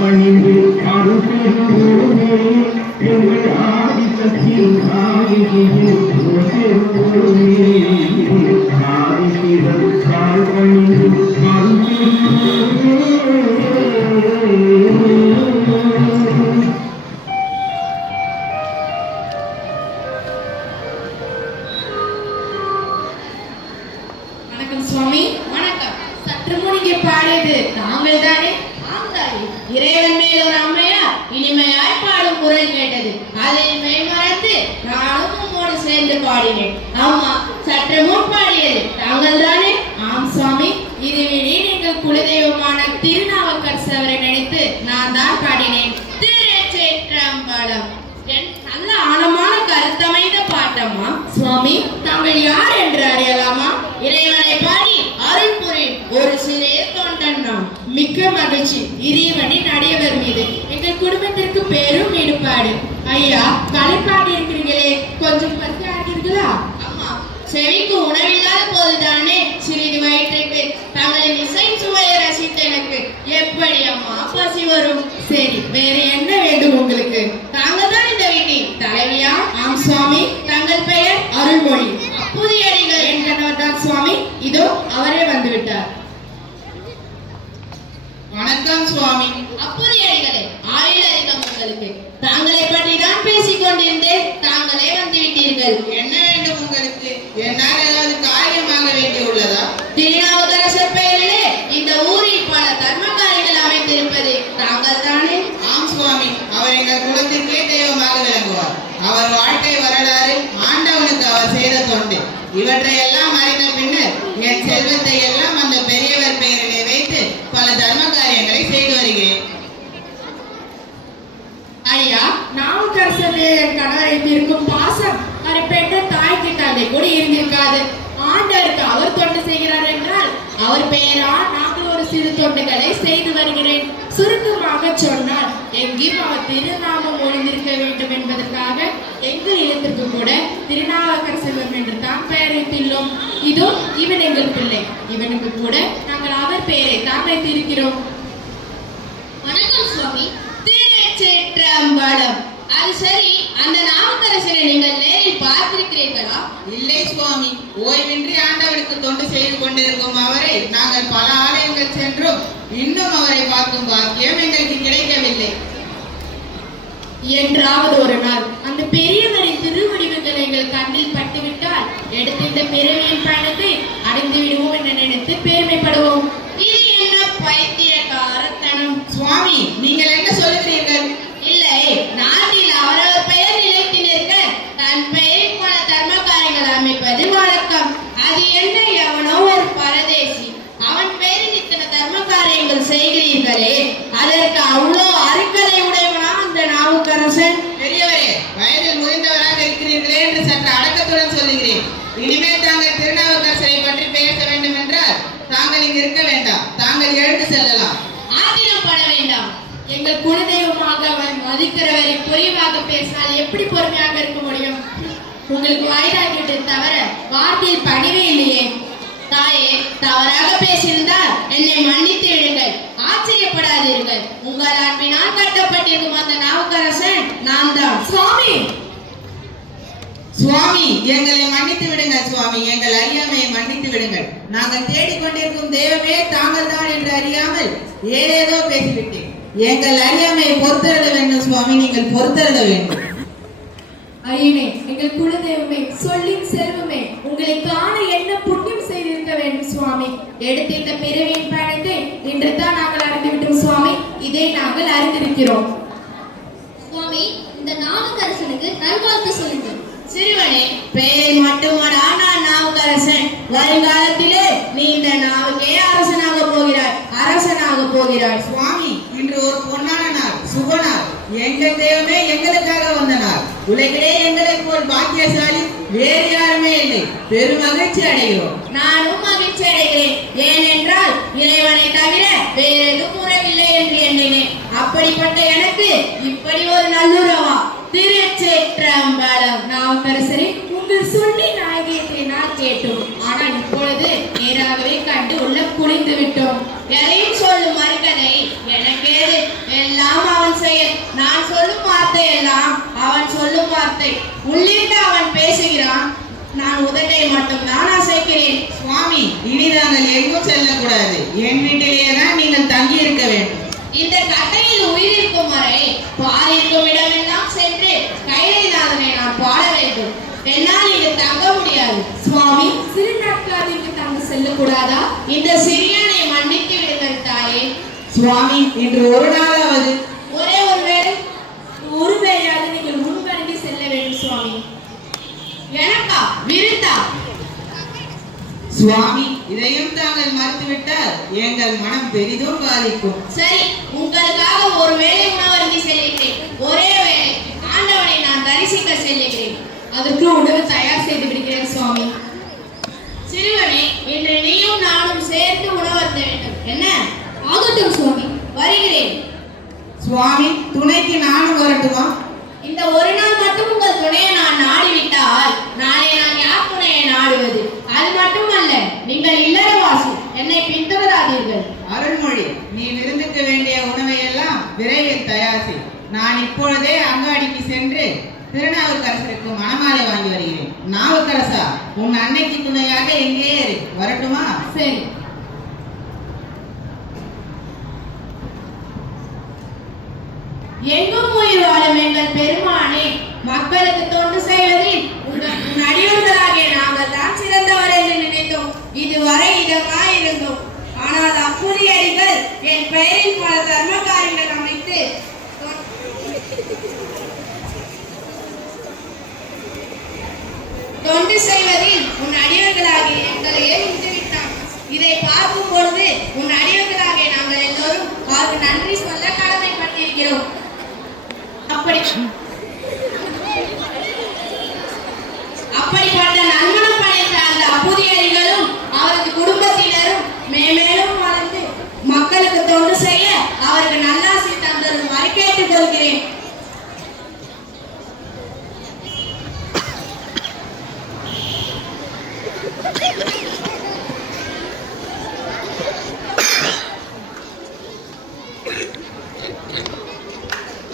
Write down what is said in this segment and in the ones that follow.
பணிந்து அருள்பெருமே எங்கள் ஆதிசத்தின் ஆதிசிவன் கால் பணிந்து வணக்கம் சுவாமி. வணக்கம். சற்று முன்னிங்கே பாடியது தாங்கள் தானே? இறைவன் மேல் ஒரு அம்மையார் இனிமையாய் பாடும் குரல் கேட்டது. அதை மெய்மறந்து நானும் உம்மோடு சேர்ந்து பாடினேன். ஆமா, சற்று முன் பாடியது தாங்கள் தானே? ஆம் சுவாமி. இதுவெளி நீங்கள் குலதெய்வமான திருநாவுக்கரசரை நினைத்து நான் தான் பாடினேன். திருச்சேற்றம்பலம். என் நல்ல ஆழமான கருத்தமைந்த பாட்டம்மா. சுவாமி, தாங்கள் யார் என்று அறியலாமா? இறைவனை பாடி அருள் புரியும் ஒரு சிறிய தொண்டன் நான். மிக்க மகிழ்ச்சி. இறைவனின் அடியவர் மீது எங்கள் குடும்பத்திற்கு பெரும் ஈடுபாடு. ஐயா, கலைப்பாடி இருக்கிறீர்களே, கொஞ்சம் பசி ஆகிறீர்களா? அம்மா, செவிக்கு உணவில்லாத போதுதானே சிறிது வயிற்றுக்கு தங்களின் இசை சுவையை ரசித்த எனக்கு எப்படி அம்மா பசி வரும்? சரி, வேற என்ன வேண்டும் உங்களுக்கு? தாங்கள் தான் இந்த வீட்டின் தலைவியா? ஆம் சுவாமி. தங்கள் பெயர் அருள்மொழி. புதியடிகள் என் கணவர் தான் சுவாமி. இதோ அவரே வந்து விட்டார். வணக்கம் சுவாமி. அப்புதியடிகளே, ஆயுள் அதிகம் உங்களுக்கு. தாங்களை பற்றி தான் பேசிக் கொண்டிருந்தேன். தாங்களே வந்து விட்டீர்கள். என்ன வேண்டும் உங்களுக்கு? என்னால் ஏதாவது காரியமாக வேண்டியுள்ளதா? திருநாவுக்கரசர் பெயரிலே இந்த ஊரில் பல தர்மகாரிகள் அமைத்திருப்பது தாங்கள் தானே? ஆம் சுவாமி. அவர் எங்கள் குலத்திற்கே தெய்வமாக விளங்குவார். அவர் வாழ்க்கை வரலாறு, ஆண்டவனுக்கு அவர் செய்த தொண்டு, இவற்றை எல்லாம் அறிந்த பின்னர் என் செல்வத்தை எல்லாம் அந்த பெரியவர் பெயரிலே வைத்து பல தர்ம காரியங்களை செய்து வருகிறேன். ஐயா, நாவுக்கரசர் என் கணவரை இருக்கும் பாசம் அவரை பெற்ற தாய்க்கு தந்தை கூட இருந்திருக்காது. ஆண்டவருக்கு அவர் தொண்டு செய்கிறார் என்றால் அவர் பெயரா நாங்கள் ஒரு சிறு தொண்டுகளை செய்து வருகிறேன். சுருக்கமாக சொன்னால் எங்கேயும் அவர் திருநாமம் ஒளிந்திருக்க வேண்டும் என்பதற்காக எங்கள் இல்லத்திற்கு கூட திருநாவுக்கரசர் என்று தான் பெயர் வைத்துள்ளோம். இதோ இவன் எங்கள் பிள்ளை. இவனுக்கு கூட நாங்கள் அவர் பெயரை தான் வைத்திருக்கிறோம். வணக்கம் சுவாமி. திருச்சேற்றம்பலம். அது சரி, அந்த நாவுக்கரசரை நீங்கள் நேரில் பார்த்திருக்கிறீர்களா? இல்லை சுவாமி. ஓய்வின்றி ஆண்டவனுக்கு தொண்டு செய்து கொண்டிருக்கும் அவரை நாங்கள் பல ஆலயங்கள் சென்றும் இன்னும் அவரை பார்க்கும் பாக்கியம் எங்களுக்கு கிடைக்கவில்லை. என்றாவது ஒரு நாள் அந்த பெரியவரின் திருவடிவுகள் எங்கள் கண்ணில் பட்டுவிட்டால் எடுத்து இந்த பிறவியின் பயணத்தை அடைந்து விடுவோம் என்று நினைத்து பெருமைப்படுவோம். இது என்ன பைத்தியக்காரத்தனம்? சுவாமி, நீங்கள் என்ன சொல்லுகிறீர்கள்? இல்லை, நாட்டில் அவரவர் பெயர் நிலைத்து நிற்க தன் பெயரில் பல தர்மகாரியங்கள் அமைப்பது வழக்கம். அது என்ன, எவனோ ஒரு பரதேசி அவன் பெயரில் இத்தனை தர்ம காரியங்கள் செய்கிறீர்களே, அதற்கு அவ்வளோ அருக்கதை உடையவனா அந்த நாவுக்கரசன்? பெரியவரே, வயதில் முதிர்ந்தவராக இருக்கிறீர்களே என்று சற்று அடக்கத்துடன் சொல்லுகிறேன். இனிமேல் தாங்கள் திருநாவுக்கரசரை பற்றி பேச வேண்டும் என்றால் தாங்கள் இங்கு இருக்க வேண்டாம். தாங்கள் எழுந்து செல்லலாம். ஆத்திரப்பட வேண்டாம். எங்கள் குலதெய்வமாக அவன் மதிக்கிறவரை குறைவாக பேசினால் எப்படி பொறுமையாக இருக்க முடியும்? உங்களுக்கு வயதாகிட்டு தவிர வார்த்தையில் பணிவே இல்லையே. தாயே, தவறாக பேசியிருந்தால் என்னை மன்னித்து விடுங்கள். ஆச்சரியப்படாதீர்கள். உங்கள் அன்பினால் கட்டப்பட்டிருக்கும் அந்த நாவுக்கரசன் நான் தான். சுவாமி, சுவாமி, எங்களை மன்னித்து விடுங்கள். சுவாமி, எங்கள் அறியாமையை மன்னித்து விடுங்கள். நாங்கள் தேடிக்கொண்டிருக்கும் தெய்வமே தாங்கள் தான் என்று அறியாமல் ஏதேதோ பேசிவிட்டேன். எங்கள் அறியாமையை பொறுத்தருட வேண்டும் சுவாமி. நீங்கள் பொறுத்தருட வேண்டும். ஐயனே, எங்கள் குலதெய்வமே, சொல்லின் செல்வமே, உங்களை காண என்ன புண்ணியம் செய்திருக்க வேண்டும் சுவாமி. எடுத்து இந்த பிறவியின் பயணத்தை இன்று தான் நாங்கள் அறிந்துவிட்டோம் சுவாமி. இதை நாங்கள் அறிந்திருக்கிறோம். சுவாமி, இந்த நாவுக்கரசனுக்கு நல்வாழ்த்து சொல்லுங்கள். சிறுவனே, பெயர் மட்டுமடா நான் நாவுக்கரசன். வருங்காலத்திலே நீ இந்த நாவுக்கே அரசனாக போகிறாய், அரசனாக போகிறாய். சுவாமி, இன்று ஒரு பொன்னான நாள், சுப நாள். எங்கள் தெய்வமே எங்களுக்காக வந்த நாள். உலகிலே எங்களை போல் பாக்கியசாலி வேறு யாருமே இல்லை. பெரும் மகிழ்ச்சி அடைகிறோம். நானும் மகிழ்ச்சி அடைகிறேன். ஏனென்றால் இறைவனை தவிர வேறு எதுவும் உறவில்லை என்று எண்ணினேன். அப்படிப்பட்ட எனக்கு இப்படி ஒரு நல்லுறவா? திருச்சேற்றம்பலம். நாவுக்கரசரே, உங்கள் சொல்லி நாயகத்தை நான் கேட்டோம். ஆனால் இப்பொழுது நேராகவே கண்டு உள்ள குளிந்து விட்டோம். எதையும் சொல்லும் மறுக்கதை எனக்கேது? எல்லாம் அவன் செயல். நான் சொல்லும் வார்த்தை எல்லாம் அவன் சொல்லும் வார்த்தை. உள்ளிட்டு அவன் பேசுகிறான், நான் உதட்டை மட்டும் தான் அசைக்கிறேன். சுவாமி, இனி நாங்கள் எங்கும் செல்லக்கூடாது. என் வீட்டிலேயே தான் நீங்கள் தங்கி இருக்க வேண்டும். இந்த கட்டையில் உயிர் இருக்கும் வரை பாரிக்கும் இடமெல்லாம் சென்று கைலைநாதனை நான் பாட வேண்டும். என்னால் இங்கு தங்க முடியாது. சுவாமி, சிறு நாட்காதிற்கு தங்க செல்லக்கூடாதா? இந்த சிறியனை மன்னித்து விடுங்கள் தாயே. சுவாமி, இன்று ஒரு நாளாவது ஒரே ஒரு வேளையாவது நீங்கள் முன்வருந்தி செல்ல வேண்டும் சுவாமி. எனக்கா விருந்தா? சுவாமி, இதையும் தாங்கள் மறுத்துவிட்டால் எங்கள் மனம் பெரிதும் பாதிக்கும். சரி, உங்களுக்காக ஒரு வேளை உணவருந்தி செல்கிறேன். ஒரே வேளை ஆண்டவனை நான் தரிசிக்க செல்லுகிறேன். அதற்கு உணவு தயார் செய்து விடுகிறேன் சுவாமி. சிறுவனே, இன்று நீயும் நானும் சேர்ந்து உணவருந்த வேண்டும். என்ன? ஆகட்டும் சுவாமி. வருகிறேன். சுவாமி, துணைக்கு நானும் வரட்டுமா? இந்த ஒரு நாள் மட்டும் உங்கள் துணையை நான் நாடிவிட்டால் நாளை நான் யார் துணையை நாடுவது? அது மட்டுமல்ல, நீங்கள் இல்லறவாசி, என்னை பின்தொடராதீர்கள். அருள்மொழி, நீ விருந்துக்கு வேண்டிய உணவை எல்லாம் விரைவில் தயார் செய். நான் இப்பொழுதே அங்காடிக்கு சென்று திருநாவுக்கரசருக்கு மணமாலை வாங்கி வருகிறேன். நாவுக்கரசா, உன் அன்னைக்கு துணையாக எங்கே இரு. வரட்டுமா? சரி. எங்கும் உயிர் வாழும் எங்கள் பெருமானே, மக்களுக்கு தொண்டு செய்வதில் உன் அடியோர்களாகிய நாங்கள் தான் சிறந்தவர் என்று நினைத்தோம். இதுவரை இதமாயிருந்தோம். ஆனால் அப்புதியடிகள் என் பெயரில் பல தர்ம காரியங்கள் அமைத்து தொண்டு செய்வதில் உன் அடியோர்களாகிய எங்களையே விட்டுவிட்டான். இதை பார்க்கும் பொழுது உன் அடியோர்களாகிய நாங்கள் எல்லோரும் அவருக்கு நன்றி சொல்ல கடமைப்பட்டிருக்கிறோம். அப்படிப்பட்ட நன்மனம் படைத்த அந்த அப்புதியடிகளும் அவரது குடும்பத்தினரும் மேலும் வளர்ந்து மக்களுக்கு தொண்டு செய்ய அவருக்கு நல்லாசி தந்தரும் வரை கேட்டுக் கொள்கிறேன்.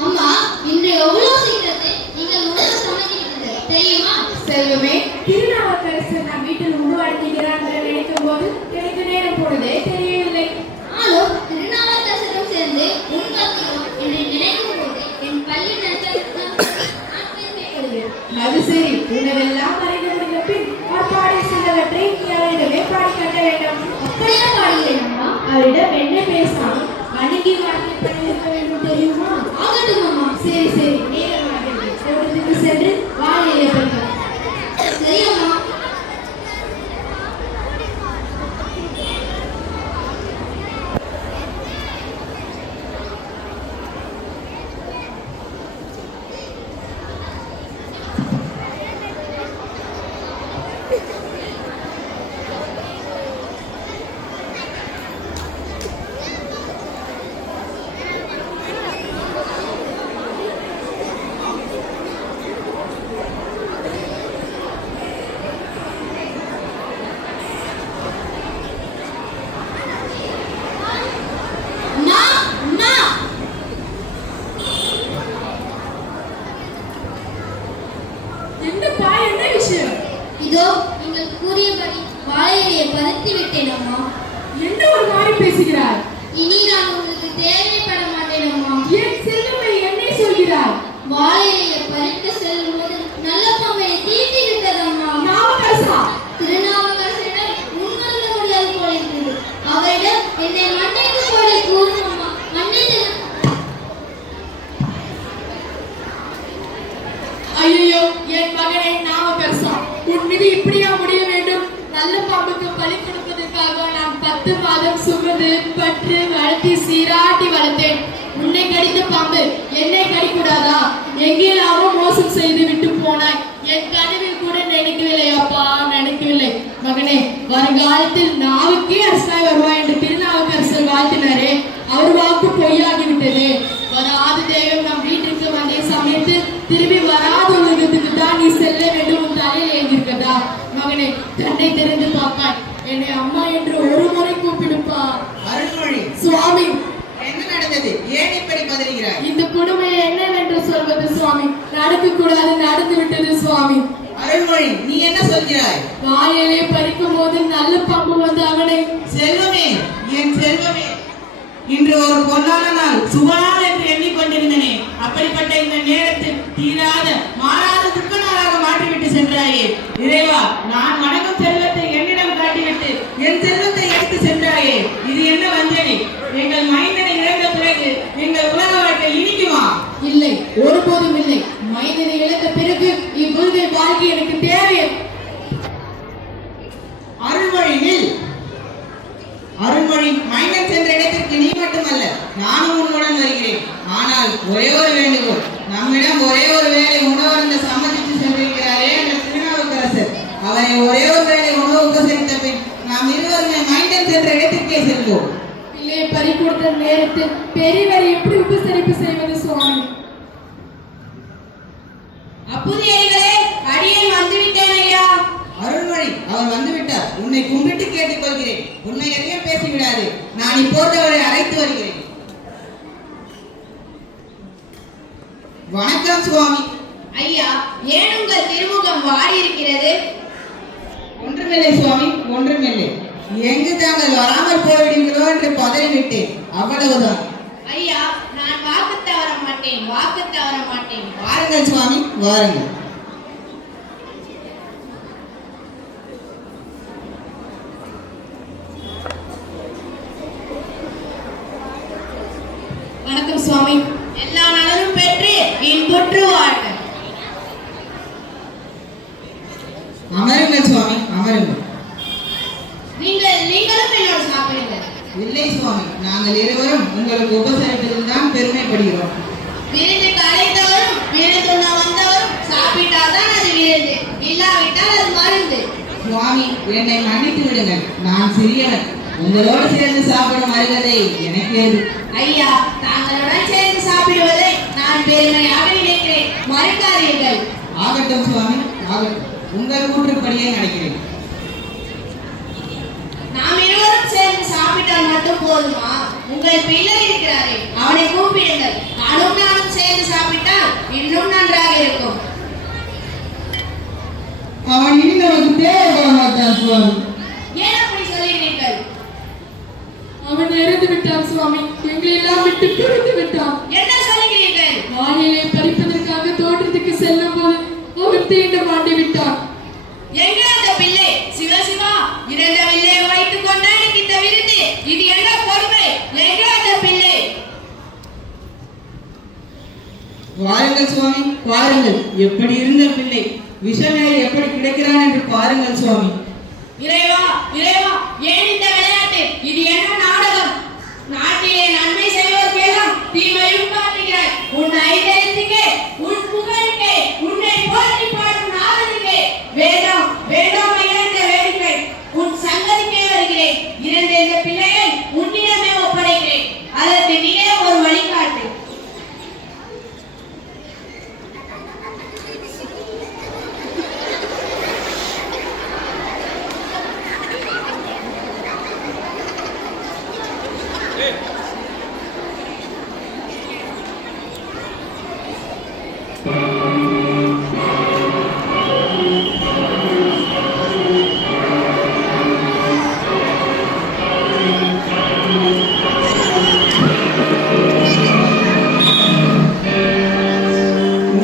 அம்மா, இன்று எவ்வளவு சீக்கிரத்தை நீங்கள் உணவு சமைக்கிறீர்கள் தெரியுமா? செல்வமே, திருநாவுக்கரசர் நம் வீட்டில் உருவாடுகிறார் என்று நினைக்கும் போது எனக்கு நேரம் போனதே தெரியவில்லை. நானும் திருநாவுக்கரசரும் சேர்ந்து உண்பத்திலும் என்று நினைக்கும் போது என் பள்ளி அது சரி, உணவெல்லாம் மறைந்து முடிந்த பின் பாடி சிலவற்றை நீ அவரிடமே பாடி கட்ட வேண்டும். அப்படியே பாடுகிறேன் அம்மா. அவரிடம் என்ன பேசாமல் அணுகி வார்த்தை பண்ணியிருக்க வேண்டும் தெரியுமா? ஆகட்டும் அம்மா. சரி சரி, நேரமாக சென்று வாழையை பெறுகிறார். சரி அம்மா. இதோ நீங்கள் கூறியபடி வாழையை பறித்து விட்டேன் அம்மா. என்ன ஒரு மாதிரி பேசுகிறார்? இனி நான் உங்களுக்கு தேவைப்பட மாட்டேன் அம்மா. என் செல்வமே, என்னை சொல்கிறார்? வாழையை பறித்து செல்லும்போது நல்ல பாம்பனை தீட்டி விட்டது அம்மா. நாவுக்கரசா, திருநாவுக்கரசரிடம் முன்வருந்த முடியாது போல இருந்தது. அவரிடம் என்னை மன்னித்து போட கூறும் அம்மா. மன்னித்து. ஐயோ, என் மகனே நாவுக்கரசா, உன் மீது இப்படியா முடிய வேண்டும்? நல்ல பாம்புக்கு பலி கொடுப்பதற்காக நான் 10 மாதம் சுமந்து பற்று வளர்த்தி சீராட்டி வளர்த்தேன். உன்னை கடித்த பாம்பு என்னை கடிக்கூடாதா? எங்கேயாவது மோசம் செய்து விட்டு போனாய். என் வந்துவிட்டது சுவாமி. அருள்மொழி, நீ என்ன சொல்கிறாய்? வாயிலே பறிக்கும் போது நல்ல பாம்பு வந்து அவனை. செல்வமே, என் செல்வமே, இன்று ஒரு பொன்னான நாள், சுபநாள் என்று எண்ணிக்கொண்டிருந்தனே, அப்படிப்பட்ட இந்த நேரத்தில் தீராத மாறாத துக்க நாளாக மாற்றிவிட்டு சென்றாயே. இறைவா, நான் வணங்கும் செல்வத்தை என்னிடம் காட்டிவிட்டு என் செல்வத்தை எடுத்து சென்றாயே. இது என்ன வஞ்சனை? எங்கள் மைந்தனை இழந்த பிறகு எங்கள் உலக வாழ்க்கை இனிக்குமா? இல்லை, ஒருபோதும் இல்லை. மைந்தனை இழந்த பிறகு இவ்வுலகை வாழ்க்கை எனக்கு தேவை. அருள்மொழி நில். அருள்மொழி, மைந்தன் சென்ற இடத்திற்கு நீ மட்டுமல்ல, நானும் உன்னுடன் வருகிறேன். ஆனால் ஒரே ஒரு வேண்டுகோள். நம்மிடம் ஒரே ஒரு வேளை உணவருந்த சம்மதித்து சென்றிருக்கிறாரே என்ற திருநாவுக்கரசர், அவரை ஒரே ஒரு வேளை உணவு உபசரித்த பின் நாம் இருவருமே மைந்தன் சென்ற இடத்திற்கே செல்வோம். பிள்ளையை பறி கொடுத்த நேரத்தில் பெரியவரை எப்படி உபசரிப்பு செய்வது சுவாமி? அப்புதியடிகளே, அடியேன் வந்துவிட்டேன் ஐயா. அருள்மொழி, அவர் வந்துவிட்டார். உன்னை கும்பிட்டு கேட்டுக் கொள்கிறேன். உன்னை எதையும் பேசிவிடாது. நான் இப்போது அவரை அழைத்து வருகிறேன். வணக்கம் சுவாமி. ஐயா, ஏன் உங்கள் திருமுகம் வாடி இருக்கிறது? ஒன்றுமில்லை சுவாமி, ஒன்றுமில்லை. எங்கு தாங்கள் வராமல் போய்விடுங்களோ என்று பதறிவிட்டேன், அவ்வளவுதான். ஐயா, நான் வாக்கு தவற மாட்டேன், வாக்கு தவற மாட்டேன். வாருங்கள் சுவாமி, வாருங்கள். வணக்கம் சுவாமி. எல்லா நலனும் பெற்று இன்புற்று வாழ்க. அமருங்கள் சுவாமி, அமருங்கள். நீங்களும் என்னோடு சாப்பிடுங்கள். இல்லை சுவாமி, நாங்கள் இருவரும் உங்களுக்கு உபசரிப்பதில் தான் பெருமைப்படுகிறோம். விருந்துக்கு அழைத்தவரும் விருந்துண்ண வந்தவரும் சாப்பிட்டால்தான் அது விருந்து, இல்லாவிட்டால் அது மருந்து. சுவாமி, என்னை மன்னித்து விடுங்கள். நான் சிறியவன். உங்களோடு சேர்ந்து சாப்பிடும் அருகதை எனக்கு ஏது. ஐயா, தாங்களுடன் சேர்ந்து சாப்பிடுவதை நான் பெருமையாக நினைக்கிறேன், மறுக்காதீர்கள். ஆகட்டும் சுவாமி, ஆகட்டும். உங்கள் கூற்றுப்படியே நடக்கிறேன். நாம் இருவரும் சேர்ந்து சாப்பிட்டால் மட்டும் போதுமா? உங்கள் பிள்ளை இருக்கிறாரே, அவனை கூப்பிடுங்கள். நானும் சேர்ந்து சாப்பிட்டால் இன்னும் நன்றாக இருக்கும். அவன் இனி நமக்கு தேவைப்பட மாட்டான் சுவாமி. ஏன் அப்படி சொல்கிறீர்கள்? அவன் இறந்து விட்டான் சுவாமி. எங்களை எல்லாம் விட்டு பிரிந்து விட்டான். என்ன சொல்கிறீர்கள்? வானிலை பறிப்பதற்காக தோட்டத்துக்கு செல்லும் போது அவன் தீண்ட மாட்டி விட்டான். எங்க அந்த பிள்ளை? சிவசிவா, இறந்த பிள்ளை வைத்துக் கொண்டாடி இந்த விருந்து, இது என்ன கொடுமை? எங்க அந்த பிள்ளை? வாருங்கள் சுவாமி, பாருங்கள். எப்படி இருந்த பிள்ளை விஷமேறி எப்படி கிடைக்கிறான் என்று பாருங்கள் சுவாமி. இறைவா, இறைவா, ஏன் இந்த விளையாட்டு? இது என்ன நாடகம்? நாட்டிலே நன்மை செய்வோர்க்கெல்லாம் தீமையும் காட்டுகிறாய். உன் ஐதேயத்துக்கே, உன் புகழுக்கே, உன்னை போற்றி பாடும் நாதனுக்கே வேண்டாம் வேண்டாம் இழந்த வேடிக்கை. உன் சங்கதிக்கே வருகிறேன். இறந்த இந்த பிள்ளையை உன்னிடமே ஒப்படைக்கிறேன். அதற்கு நீயே ஒரு வழிகாட்டு.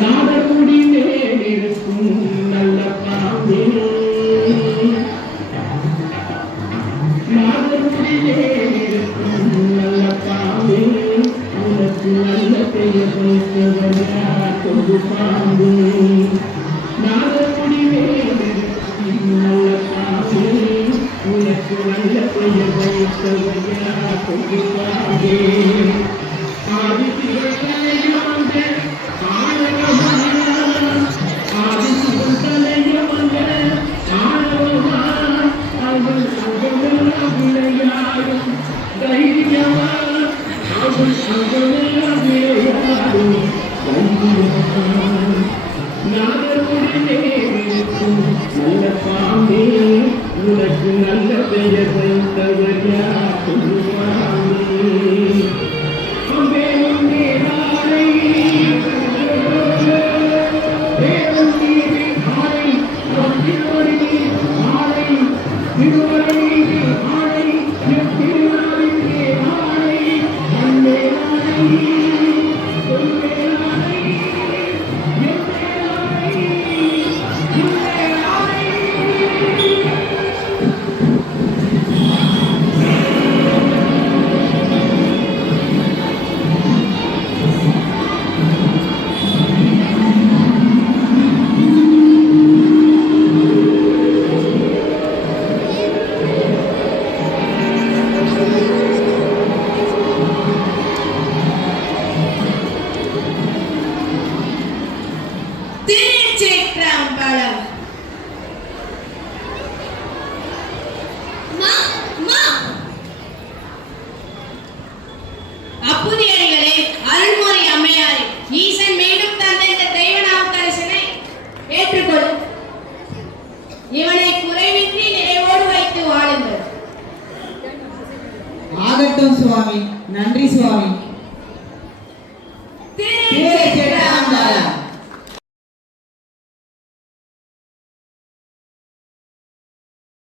நாடகுடி மேலிருக்கும் நல்ல பாம்பே, நாடகுடி மேலிருக்கும் நல்ல பாம்பே, உனக்கு நல்ல பெயர் வைத்தவனா கொண்டு பாம்பே. நாடகுடி மேலிருக்கும் நல்ல பாம்பே, உனக்கு நல்ல பெயர் வைத்தவனா கொண்டு பாம்பே. உனக்கு நல்ல பெயர் வைத்தவர் யார்? திருச்சிற்றம்பலம். அப்புதியடிகளே, அருள்மொழி அம்மையாரே, ஈசன் மீண்டும் தந்த இந்த தெய்வ நாவுக்கரசனை ஏற்றுக்கொள். இவனை குறைவின்றி நிறைவோடு வைத்து வாழுங்கள். ஆகட்டும் சுவாமி. நன்றி சுவாமி.